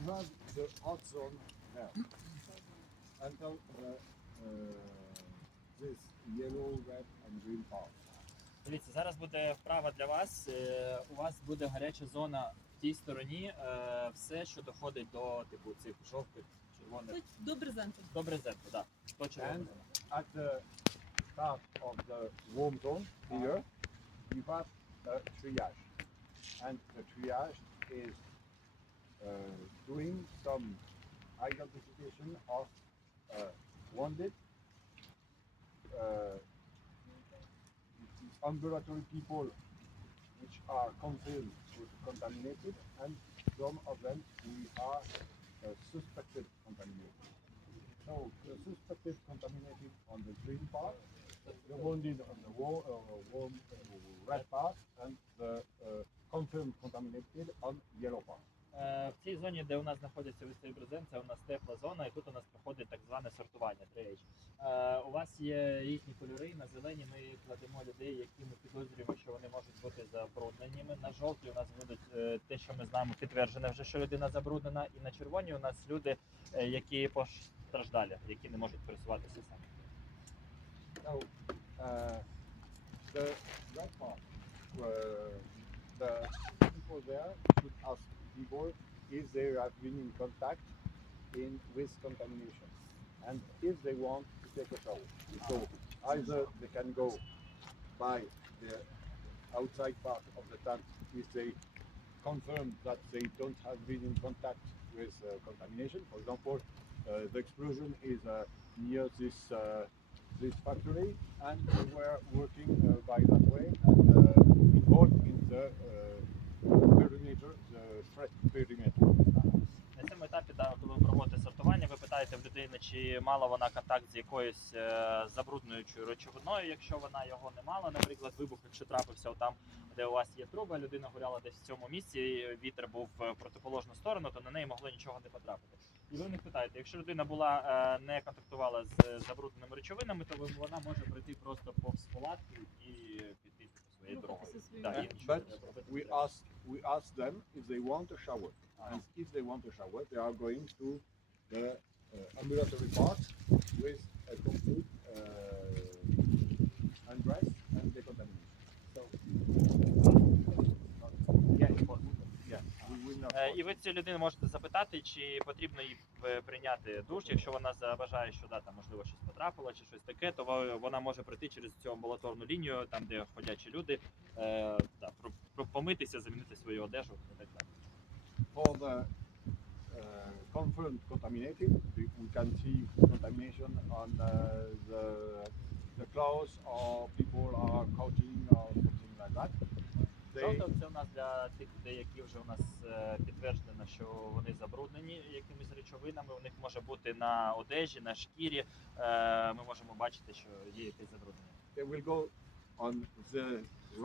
you have the hot zone there. Until the, uh, this yellow, red, and green part. Дивіться, зараз буде вправа для вас. Е, У вас буде гаряча зона в тій стороні, е, все, що доходить до типу цих жовтих, червоних. До брезенту. До брезенту, так. До червоного. At the start of the warm zone here, you have a triage. And the triage is doing some identification of uh, wounded, uh, ambulatory people which are confirmed contaminated, and some of them we are uh, suspected contaminated. So the suspected contaminated on the green part, the wounded on the uh, warm uh, red part, and the uh, confirmed contaminated on yellow part. Е, В цій зоні, де у нас знаходиться цей брезент, це у нас тепла зона, і тут у нас проходить так зване сортування 3H. Е, У вас є різні кольори. На зелені ми кладемо людей, які ми підозрюємо, що вони можуть бути забрудненими. На жовті у нас будуть е, те, що ми знаємо, підтверджене вже, що людина забруднена. І на червоні у нас люди, які постраждалі, які не можуть пересуватися самі. Now, uh, the red part, uh, the people there should ask if they have been in contact in with contamination, and if they want to take a shower. So either they can go by the outside part of the tank if they confirm that they don't have been in contact with uh, contamination. For example, uh, the explosion is uh, near this uh, this factory, and we were working uh, by that way and uh, involved in the uh, perimeter, the. На цьому етапі, да, коли ви проводите сортування, ви питаєте в людини, чи мала вона контакт з якоюсь е, забруднюючою речовиною. Якщо вона його не мала, наприклад, вибух, якщо трапився там, де у вас є труба, людина горяла десь в цьому місці, вітер був в протиположну сторону, то на неї могло нічого не потрапити. І ви них питаєте, якщо людина була е, не контактувала з е, забрудненими речовинами, то вона може прийти просто повз палатки і But we ask we ask them if they want a shower, and if they want a shower, they are going to the uh, ambulatory part with a complete uh, undress І ви цю людину можете запитати, чи потрібно їй е, прийняти душ. Якщо вона забажає, що да, там можливо щось потрапило чи щось таке, то вона може прийти через цю амбулаторну лінію, там де ходячі люди, е, да, помитися, замінити свою одежу і так далі. For the uh, confirmed contaminated, we we can see contamination on uh, the, the clothes or people are couching or something like that. They, Тобто це у нас для тих людей, які вже у нас е, підтверджено, що вони забруднені якимись речовинами. У них може бути на одежі, на шкірі. Е, Ми можемо бачити, що є якесь забруднення. they will go on the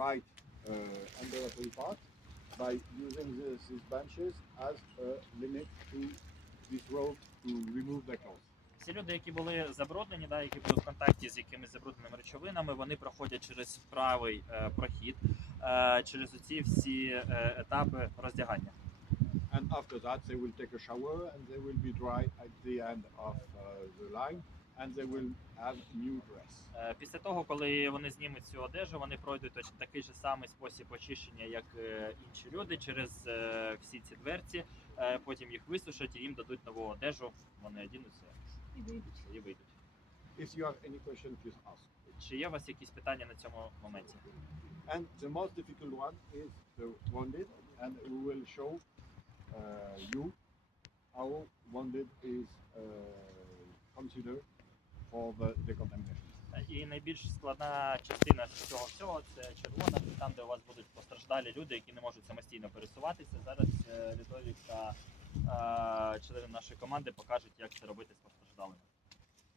right uh, ambulatory part by using this, these benches as a limit to this rope to remove the clothes. Всі люди, які були забруднені, да, які були в контакті з якимись забрудненими речовинами, вони проходять через правий е, прохід, е, через оці всі е, етапи роздягання. And after that, they will take a shower and they will be dry at the end of uh, the line and they will have new dress. Е, Після того, коли вони знімуть цю одежу, вони пройдуть точно такий же самий спосіб очищення, як е, інші люди, через е, всі ці дверці. Е, Потім їх висушать і їм дадуть нову одежу. Вони одінуться І вийдуть. і вийдуть. If you have any question, please ask. Чи є у вас якісь питання на цьому моменті? And the most difficult one is the wounded, and we will show uh, you how wounded is uh, considered for the decontamination. І найбільш складна частина цього всього це червона, це там, де у вас будуть постраждалі люди, які не можуть самостійно пересуватися. Зараз е, та е, члени нашої команди покажуть, як це робити з постраждалими.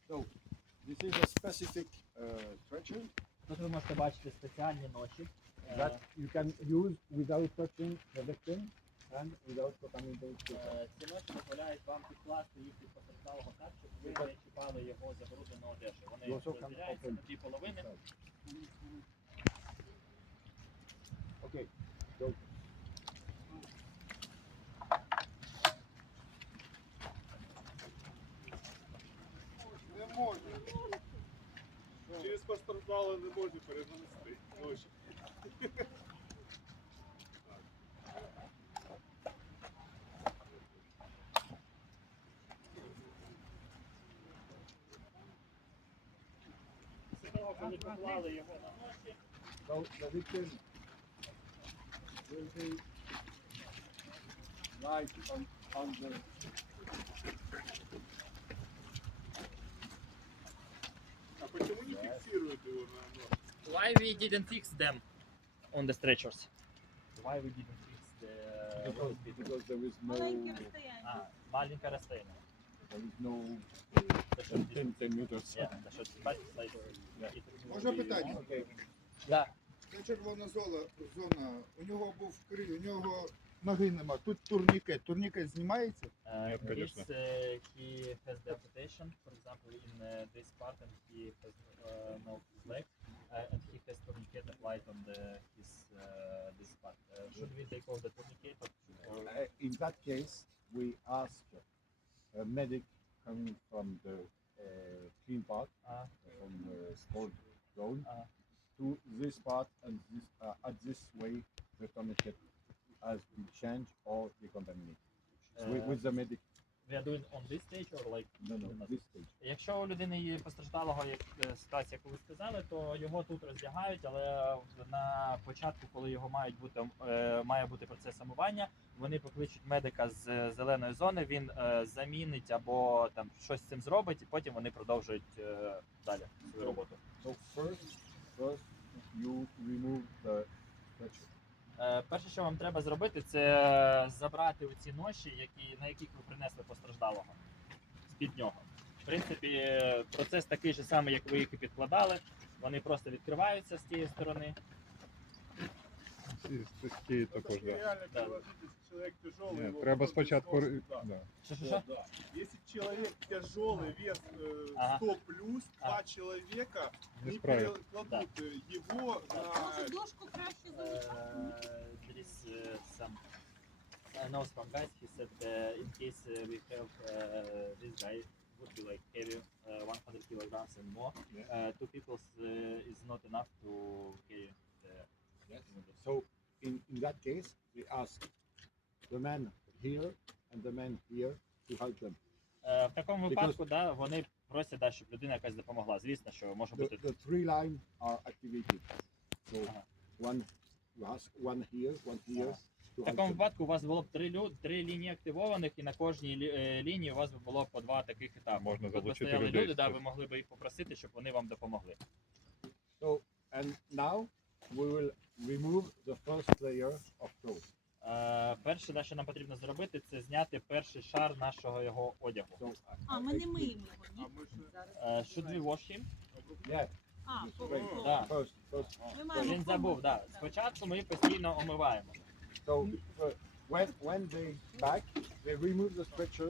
So this is a specific uh, stretcher Тут ви можете бачити спеціальні ноші. е, that you can use without touching the victim and without putting the Е, Ці ночі дозволяють вам підкласти їх під постраждалого так, щоб ви не чіпали його забруднену одежу. Вони You also can розділяються open. на дві половини. Okay, so постраждало не може перенести. Ночі. Після того, коли поклали його на ноші, So the victim will be right on, on the А почему не фиксируют его на нож? Why we didn't fix them on the stretchers? Why we didn't fix the because, because there is no Маленьке розстояння. а, маленьке розстояння. there is no That should 10, 10 meters. Yeah, back, like, Yeah. it- Можна питання? Okay. Да. Це червона зона, зона. У нього був криль, у нього ноги нема. Тут турнікет. Турнікет знімається? Uh, Yep, this, конечно. uh, he has the amputation, for example, in uh, this part, and he has uh, no leg, uh, and he has tourniquet applied on the his uh, this part. Uh, should we take off the tourniquet? Or, or Uh, in that case, we ask a medic coming from the uh, clean part, uh, from the sport zone, Uh-huh. to this part and this, uh, at this way the tourniquet has been changed or decontaminated. So with, Uh, with the medic, we are doing on this stage or like no, no, this stage. Якщо у людини є постраждалого як е, ситуація, яку ви сказали, то його тут роздягають, але на початку, коли його мають бути е, має бути процес омивання, вони покличуть медика з е, зеленої зони. Він е, замінить або там щось з цим зробить, і потім вони продовжують е, далі свою роботу. So first, first you remove the stretcher. Е, Перше, що вам треба зробити, це забрати оці ноші, які, на яких ви принесли постраждалого з-під нього. В принципі, е, процес такий же самий, як ви їх і підкладали. Вони просто відкриваються з тієї сторони. Ці також, Это ж да. реально Да. перевозить, если человек тяжелый. Ні, его треба просто спочатку. сносит, да. Да. Що, що, що? Если человек тяжелый, вес э, Ага. 100 плюс, Ага. два человека Не не справить. перекладут э, его на... Може дошку know some guys. He said uh, in case uh, we have uh, this guy would be like heavy, uh, 100 kilograms and more. Yeah. Uh, two people uh, is not enough to carry the. Yes. So in, in that case, we ask the man here and the man here to help them. Е, В такому Because- випадку, да, вони просять, да, щоб людина якась допомогла. Звісно, що може The, бути the three line are activated. So Ага. one, you ask one here, one here Ага. to В такому випадку у вас було б три лю... три лінії активованих, і на кожній лі- е, лінії у вас би було по два таких етапи. Можна Тут би залучити стояли людей. люди, да, ви могли б їх попросити, щоб вони вам допомогли. So and now we will remove the first layer of clothes. Е, перше, да, що нам потрібно зробити, це зняти перший шар нашого його одягу. So А, ми не миємо його, ні? Е, should we wash him? yeah, А, по- по- Да. First, first. Ми маємо Він забув, да. Спочатку ми постійно омиваємо. So uh, when when they back, they remove the stretcher,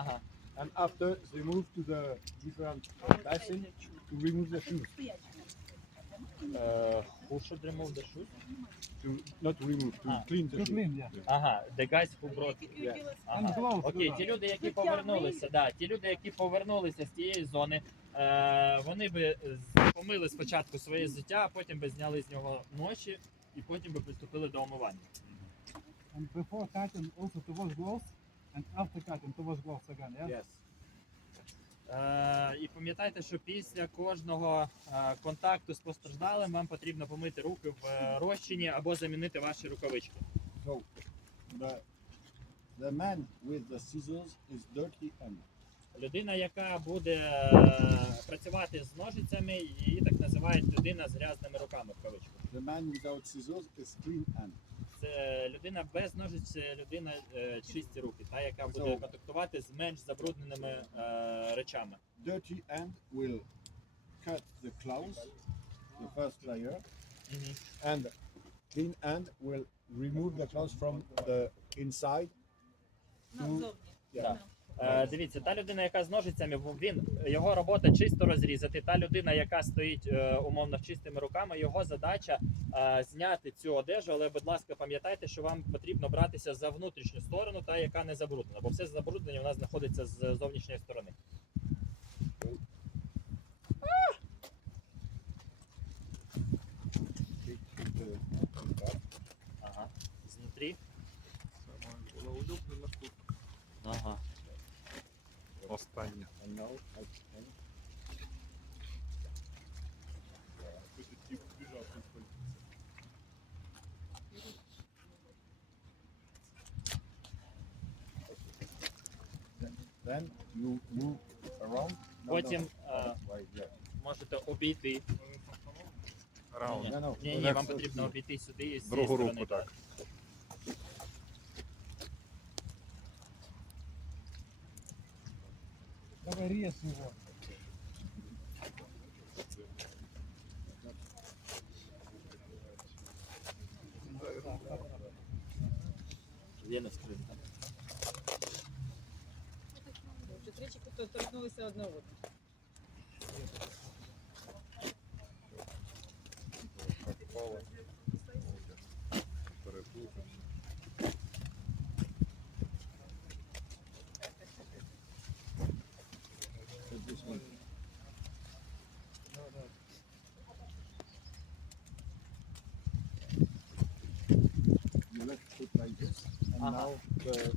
Ага. and after they move to the different basin to remove the shoes. Е, who should remove the shoes? To not remove, to Ah. clean the shoes. Ага, the guys who brought Yeah. Ага. Окей, ті люди, які повернулися, да, ті люди, які повернулися з тієї зони, е, вони би з- помили спочатку своє життя, а потім би зняли з нього ноші і потім би приступили до омивання. And before cutting, also to wash gloves, and after cutting, to wash gloves again, yeah? Yes. Е, і пам'ятайте, що після кожного е, контакту з постраждалим вам потрібно помити руки в е, розчині або замінити ваші рукавички. So the the man with the scissors is dirty and Людина, яка буде е, працювати з ножицями, її так називають людина з грязними руками в кавичку. the man without scissors is clean and. Це людина без ножиць, це людина е, чисті руки, та яка буде So- контактувати з менш забрудненими е, речами. Dirty end will cut the clothes, the first layer, and clean end will remove the clothes from the inside. Назовні. Yeah. Е, дивіться, та людина, яка з ножицями, він його робота чисто розрізати. Та людина, яка стоїть е, умовно чистими руками, його задача е, зняти цю одежу. Але, будь ласка, пам'ятайте, що вам потрібно братися за внутрішню сторону, та яка не забруднена, бо все забруднення у нас знаходиться з зовнішньої сторони. Ага, знутрі. Ага тут. then you move around. Потім е, можете обійти. Раунд. Ні, ні, вам потрібно обійти сюди і з цієї Другу сторони. руку так. Давай режь его. Є на скринка. Вже тричі торкнулися одне одного. Uh-huh. the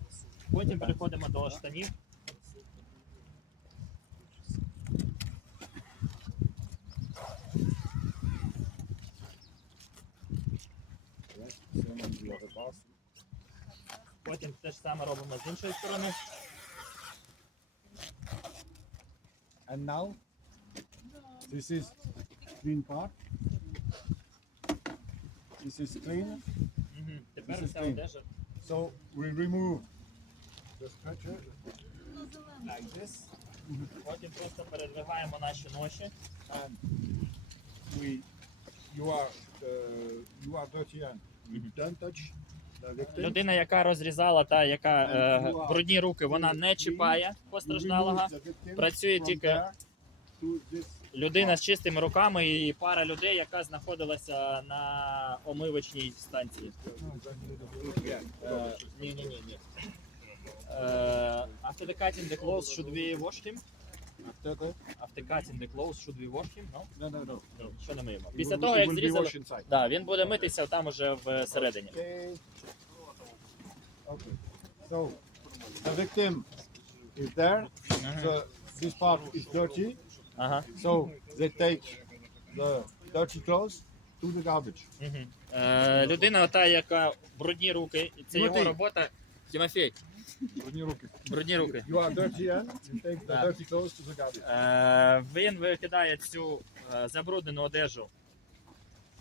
Потім переходимо до штанів. Потім те ж саме робимо з іншої сторони. And now this is clean part. This is clean. Тепер вся одежа. So we remove the stretcher like this, Потім просто передвигаємо наші ноші. and we you are uh, you are dirty and you Mhm. don't touch the victim. Людина, яка розрізала та яка е, брудні руки, вона не чіпає You постраждалого. remove the victim Працює from тільки there to this людина з чистими руками і пара людей, яка знаходилася на омивочній станції. Е, Ні, ні, ні, ні. Е, After the cutting the clothes, should we wash him? After that, After cutting the clothes, should we wash him? No? no, no, no. No, Що не миємо? Після того, як зрізали, да, він буде митися там уже всередині. Okay. Okay. So the victim is there. So this part is dirty. Ага. So they take the dirty clothes to the garbage. Мгм. Е, людина, ота, яка брудні руки, і це його Тимофій. робота. Тимофій, Брудні руки. брудні руки. You are dirty and you take the Да. dirty clothes to the garbage. Е, він викидає цю е, забруднену одежу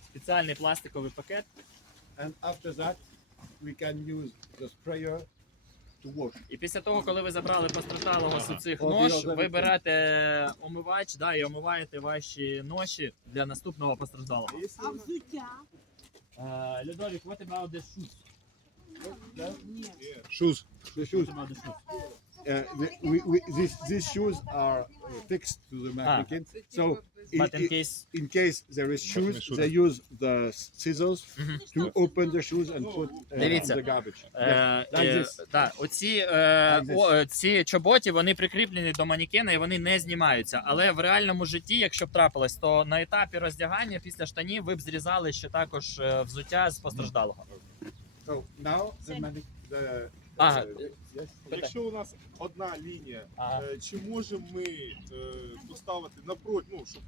в спеціальний пластиковий пакет. And after that, we can use the sprayer. І після того, коли ви забрали постраждалого з цих нож, ви берете омивач да, і омиваєте ваші ноші для наступного постраждалого. А взуття? Е, Людовік, what about the shoes? Шуз. Shoes. Uh, the, we, we, these, these shoes are uh, fixed to the mannequin. So i- But in i- case... in case there is shoes, they use the scissors Mhm. to open the shoes and put uh, Дивіться. on the garbage. Е, Yeah, like е, this. да, оці, е, Like this. о, е, ці чоботі вони прикріплені до манекена і вони не знімаються. Але в реальному житті, якщо б трапилось, то на етапі роздягання після штанів ви б зрізали ще також е, взуття з постраждалого. So now the. The, Ага. uh. Якщо у нас одна лінія, Ага. е, чи можемо ми е, поставити напроти, ну, щоб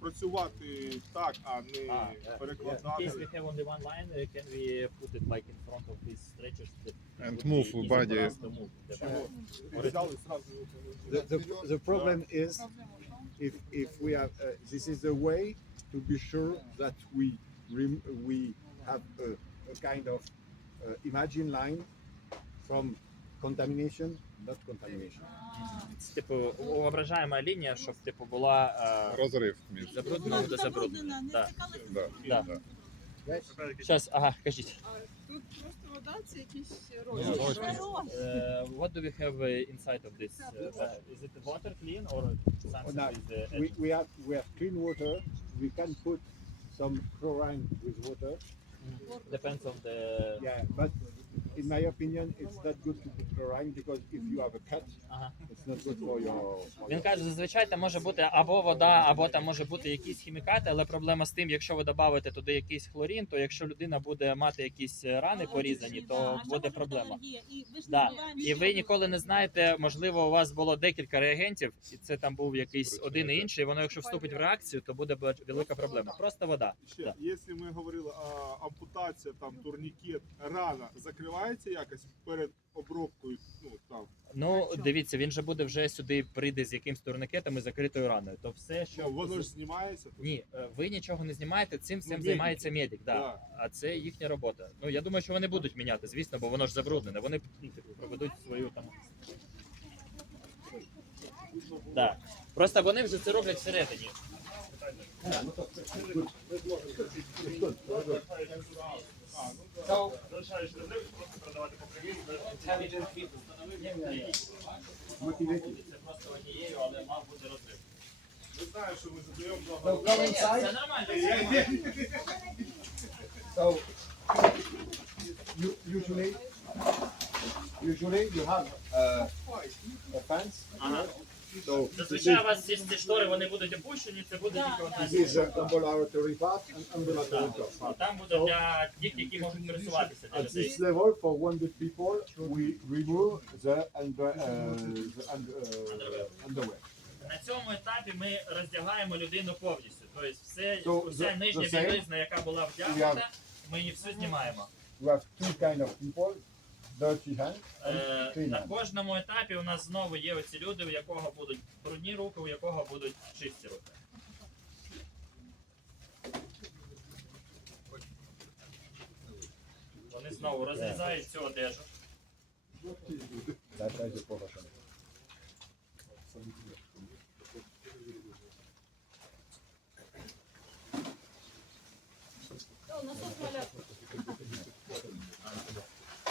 працювати так, а не А, е, перекладати? case we have only one line, uh, can we put it like in front of these stretchers? that And move body. to move the body. The, the, the problem is if, if we have uh, this is the way to be sure that we rem- we have a, a kind of uh, imagine line from contamination, not contamination. Типу, воображаєма лінія, щоб типу була е, Розрив між. забруднена до забруднена. Да. Да. Да. Да. Yes. Щас, ага, кажіть. Тут просто вода, це. Рожі. Uh, what do we have uh, inside of this? Uh, bag? is it water clean or something no, with uh, We, we have we have clean water. We can put some chlorine with water. Depends on the. Yeah, but in my opinion, it's not good to put chlorine because if you have a cut, Ага. it's not good for your. For Він your каже, зазвичай там може бути або вода, або там може бути якісь хімікати, але проблема з тим, якщо ви додавите туди якийсь хлорін, то якщо людина буде мати якісь е, рани порізані, то буде проблема. Да. І ви ніколи не знаєте, можливо, у вас було декілька реагентів, і це там був якийсь один і інший. Воно, якщо вступить в реакцію, то буде бе- велика проблема. Просто вода. Ще, Да. якщо ми говорили, а, ампутація, там турнікет, рана закривається якось перед обробкою, ну там. Ну дивіться, він же буде вже сюди прийде з якимсь турникетом і закритою раною. То все, що Ну, воно ж знімається. тут. ні, е, ви нічого не знімаєте. Цим всім медик. займається медик. Да. Да. А це їхня робота. Ну я думаю, що вони будуть міняти, звісно, бо воно ж забруднене. Вони ну, типу, проведуть свою там. Да. Просто вони вже це роблять всередині. Залишаєш розрив, просто продавати по прямій. Це просто однією, але мав бути розрив. Ми знаємо, що ми задаємо So багато. come inside. Це нормально. So you, usually, usually you have uh, a fence. Ага. So Зазвичай у вас ці, ці штори вони будуть опущені, це буде тільки одна this is uh, ambulatory part and ambulatory part. Там буде для тих, які можуть пересуватися для At людей. this level, for wounded people, we remove the under, uh, the under, uh, underwear. На цьому етапі ми роздягаємо людину повністю. Тобто все, So, вся нижня білизна, яка була вдягнута, ми її всю знімаємо. We have two kind of people, Е, на кожному етапі у нас знову є оці люди, у якого будуть брудні руки, у якого будуть чисті руки. Вони знову розрізають цю одежу.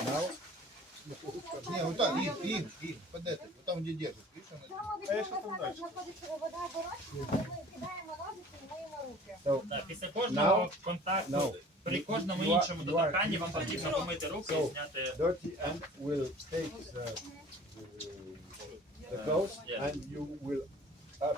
Now, Не, вот так, им, им, им, под это, вот там, где держит. Видишь, она- А я що там далі? знаходиться вода оборотна, ми кидаємо ножиці і миємо руки. so Так, після кожного Now- контакту, now, при кожному you are- іншому you are- вам потрібно помити руки і So, зняти. dirty hand will take the, the, the clothes Yeah. and you will up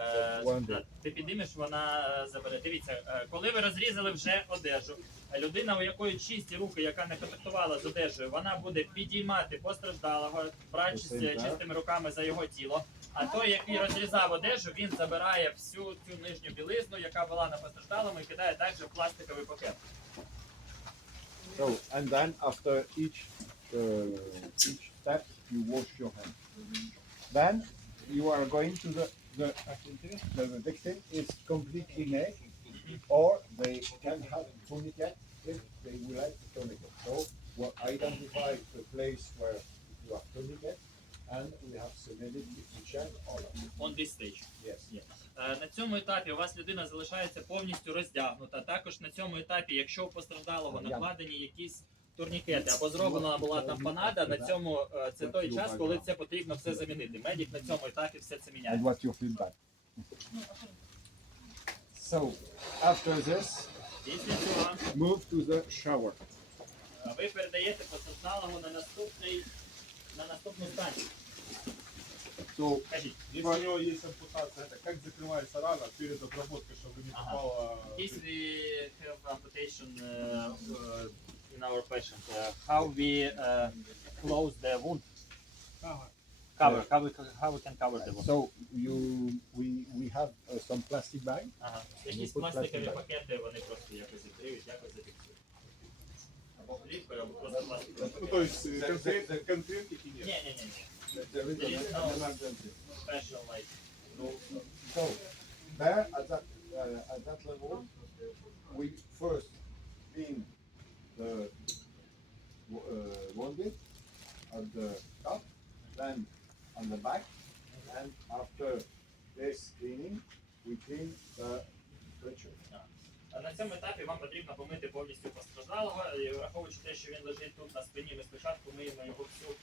Е, Ти підіймеш, вона е, забере. Дивіться, е, коли ви розрізали вже одежу, людина, у якої чисті руки, яка не контактувала з одежею, вона буде підіймати постраждалого, браючись чистими руками за його тіло. А той, який розрізав одежу, він забирає всю цю нижню білизну, яка була на постраждалому, і кидає також в пластиковий пакет. So, and then after each uh, each step, you wash your hands. Then you are going to the the, the, the victim is completely naked, or they can have tourniquet if they would like the tourniquet. So we'll identify the place where you have tourniquet, and we have submitted to check all of it. On this stage. Yes. Е, На цьому етапі у вас людина залишається повністю роздягнута. Також на цьому етапі, якщо у постраждалого накладені якісь турнікети або зроблена була там панада, на цьому е, це той час, коли це потрібно все замінити. Медик на цьому етапі все це And міняє. what's your feedback? So after this, Після цього move to the shower. е, ви передаєте постраждалого на наступний на наступну станцію. So Кажіть, Если у него есть ампутация, это как закрывается рана перед обработкой, чтобы не Ага. попало... if we have amputation uh, uh, in our patient, uh, how we uh, close the wound? Cover. Cover, how we, how we can cover the wound? So you, we, we have uh, some plastic bag. Ага. Якісь put пластикові plastic bag. пакети, вони просто якось закриють, якось зафіксують. Або плівкою, або просто пластиковою. Ну, то есть э, конкрет, конкретики Ні, нет. ні, ні, ні. There is There is an no- emergency. Special like. So there at that, uh, at that level, we first clean the uh, wounded at the top, then on the back, and after this cleaning, we clean the stretcher. На цьому етапі вам потрібно помити повністю постраждалого, і враховуючи те, що він лежить тут на спині, ми спочатку миємо його всю е,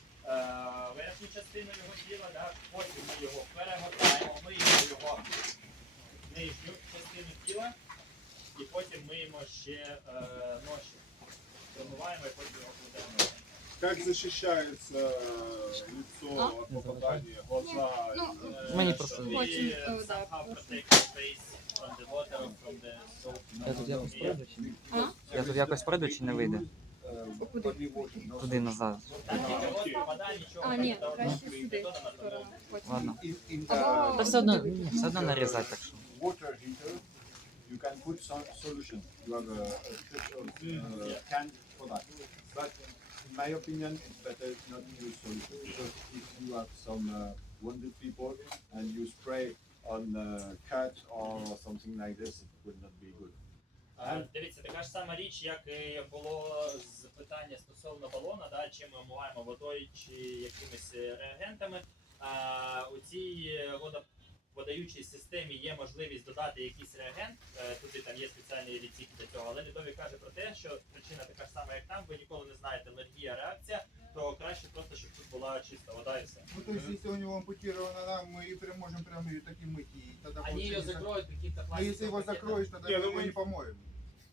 верхню частину його тіла, да? потім ми його перегортаємо, миємо його нижню частину тіла, і потім миємо ще е, ноші. Промиваємо і потім його кладемо. Как защищается э, лицо от попадания, глаза? Ну, э, Мені просто- шеи? Очень, We э, да, somehow просто. protect your face from the water, from the soap. Я тут якось пройду чи ні? А? Я тут якось пройду чи не вийде? uh, Туди назад. Там тільки от вода, нічого А, не ні, додавати, краще і сюди, бетону на тому. сторону. Потім. Ладно. In, in Або- the Та все одно, ні, все одно нарізати, так що. water heater, you can put some solution. You have a, a touch of uh, canned product. But in my opinion, it's better not to use solution because if you have some uh, wounded people and you spray on uh, cut or something like this, it will not be good. А, Дивіться, така ж сама річ, як і було з питання стосовно балона, да, чи ми омиваємо водою чи якимись е, реагентами. А, у цій е, водоподаючій системі є можливість додати якийсь реагент. е, Туди там є спеціальні ліційки для цього. Але Лідові каже про те, що причина така ж сама, як там, ви ніколи не знаєте алергія, реакція, то краще просто, щоб тут була чиста вода і все. Ну, то есть, если у него ампутирована нога, мы и прям можем прямо ее таким мыть. И тогда Они ее получается- закроют каким-то Но если его пластиковым пакетом. закроешь, тогда Не, мы ну его мы- не помоем.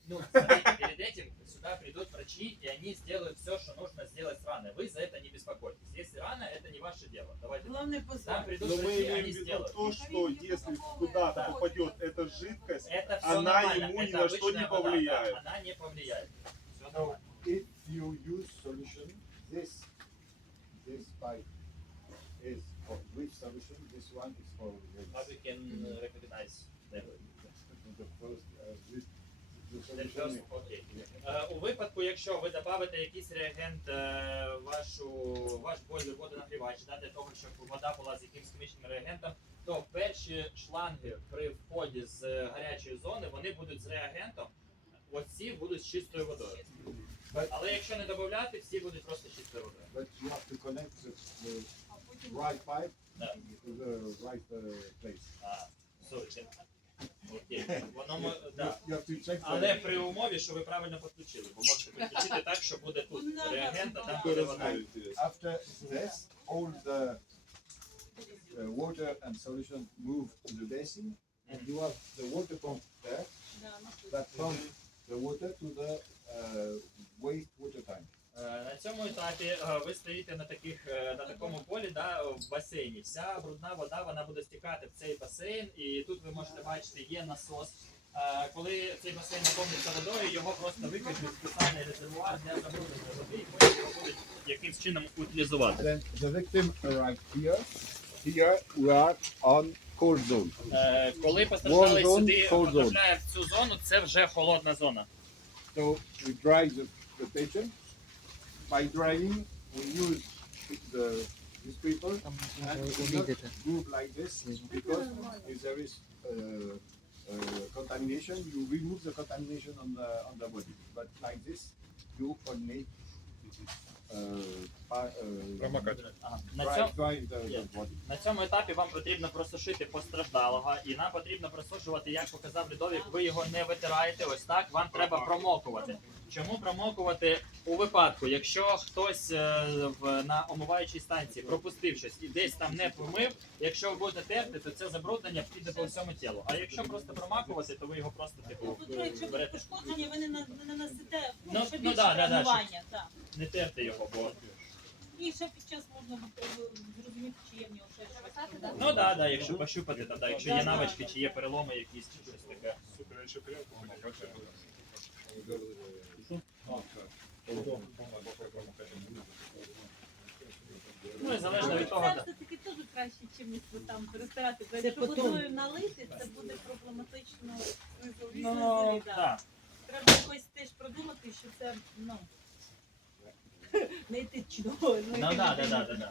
Ну, смотрите, перед этим сюда придут врачи, и они сделают все, что нужно сделать с раной. Вы за это не беспокойтесь. Если рана, это не ваше дело. Давайте. так. Головне Там придут Но мы врачи, имеем они в виду то, что если куда-то Да. попадет эта жидкость, Это все Она нормально. ему ни это на что не вода, повлияет. да, она не повлияет. Все нормально. if you use solution, this this pipe is for with solution. This one is for How we can recognize. The first uh, У випадку, якщо ви додавите якийсь реагент е, вашу ваш бойлер водонагрівач, да, для того, щоб вода була з якимось хімічним реагентом, то перші шланги при вході з гарячої зони вони будуть з реагентом, оці будуть з чистою водою. Але якщо не додати, всі будуть просто з чистою водою. But you have to connect the, the right pipe to the right uh, place. А, sorry. Окей. Воно мо- да. Але при умові, що ви правильно підключили, бо можете підключити так, що буде тут реагент, а там буде вода. after this, all the uh, water and solution move to the basin, and you have the water pump there that pumps the water to the uh, wastewater tank. Е, На цьому етапі е, ви стоїте на таких е, на такому полі, да, в басейні. Вся брудна вода вона буде стікати в цей басейн, і тут ви можете бачити, є насос. Коли цей басейн наповниться водою, його просто викачуть в спеціальний резервуар для забрудненої води, і потім його будуть якимсь чином утилізувати. The victim arrived here. Here we are on cold zone. Коли постраждалий Warm zone, сюди cold zone. потрапляє в цю зону, це вже холодна зона. So we dry the, the patient. By drying, we use the newspaper and we not move like this because if there is uh, uh, contamination, you remove the contamination on the on the body. But like this, you only uh, pa- uh, Ага. На dry, цьому dry the, the body. На цьому етапі вам потрібно просушити постраждалого, і нам потрібно просушувати, як показав Людовік, ви його не витираєте ось так, вам треба промокувати. Чому промокувати у випадку, якщо хтось е, в, на омиваючій станції пропустив щось і десь там не помив, якщо ви будете терти, то це забруднення піде по всьому тілу. А якщо просто промакувати, то ви його просто типу Ну, якщо берете, пошкодження, ви не, на- нанесете Ну, ну, ну, да, да, да, не терти його, бо І ще під час можна зрозуміти, чи є в нього ще щось. ну да, да, якщо пощупати, то да, якщо є навички, чи є переломи якісь чи щось таке. Супер, я тряпку хотел. Ну і залежно від того, Це все-таки теж краще чимось там перестарати. Бо якщо потім. водою налити, це буде проблематично. Ну, да. так. Треба якось теж продумати, що це ну. Не йти чудово. Ну да, да, да, да, да.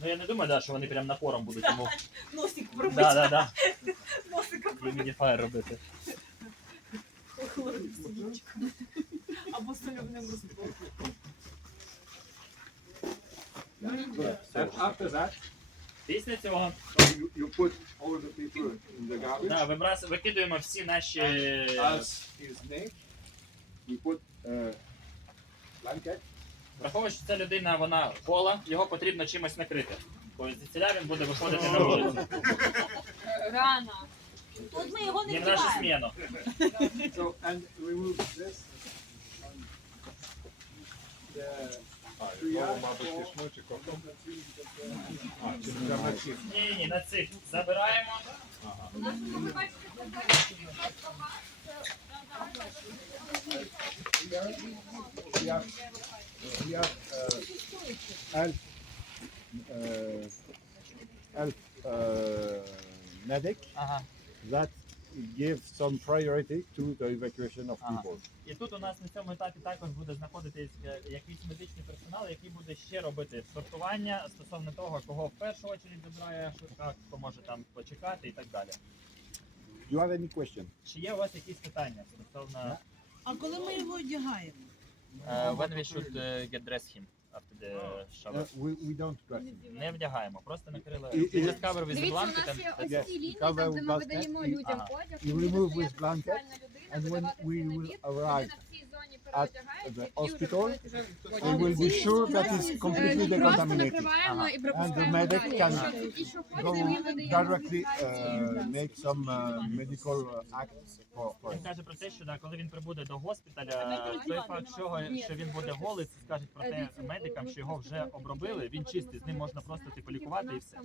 Ну я не думаю, да, що вони прям напором будуть йому. Носик Да, пробити, да, да. носика Humidify робити. Прохолодити синічком. Або сольовним. And after that, Після цього you, you put all the people in the garbage. да, вибрас... викидуємо всі наші. As his name, we put uh, blanket. Враховуючи, що ця людина вона гола, його потрібно чимось накрити. Бо звідсіля він буде виходити на вулицю. Рано. От ми його Не не в нашу вдіваємо. зміну. So and remove this. And the його, мабуть, пішло чи кофе? А, чи не на цих? Ні, ні, на цих забираємо. Ага. We have, we have uh, health, uh, health uh, medic Ага. That give some priority to the evacuation of people. І тут у нас на цьому етапі також буде знаходитись е, якийсь медичний персонал, який буде ще робити сортування стосовно того, кого в першу очередь забирає швидка, хто може там почекати і так далі. Do you have any question? Чи є у вас якісь питання стосовно А коли ми його одягаємо? uh, when we should uh, get dress him after the shower? Uh, we, we don't dress him. Не вдягаємо, просто накрили. І- і- We just cover with Дивіться, у blanket нас and є ось ці лінії, там, де ми видаємо людям ага. одяг. You remove with blanket, And when we will arrive At the hospital, we will be sure that it's completely decontaminated. Ага. And the medic can Go directly uh, make some uh, medical uh, act for, for Він it. каже про те, що да, коли він прибуде до госпіталя, той факт, що, що він буде голий, це скажуть про те медикам, що його вже обробили. Він чистий, з ним можна просто типу лікувати і все.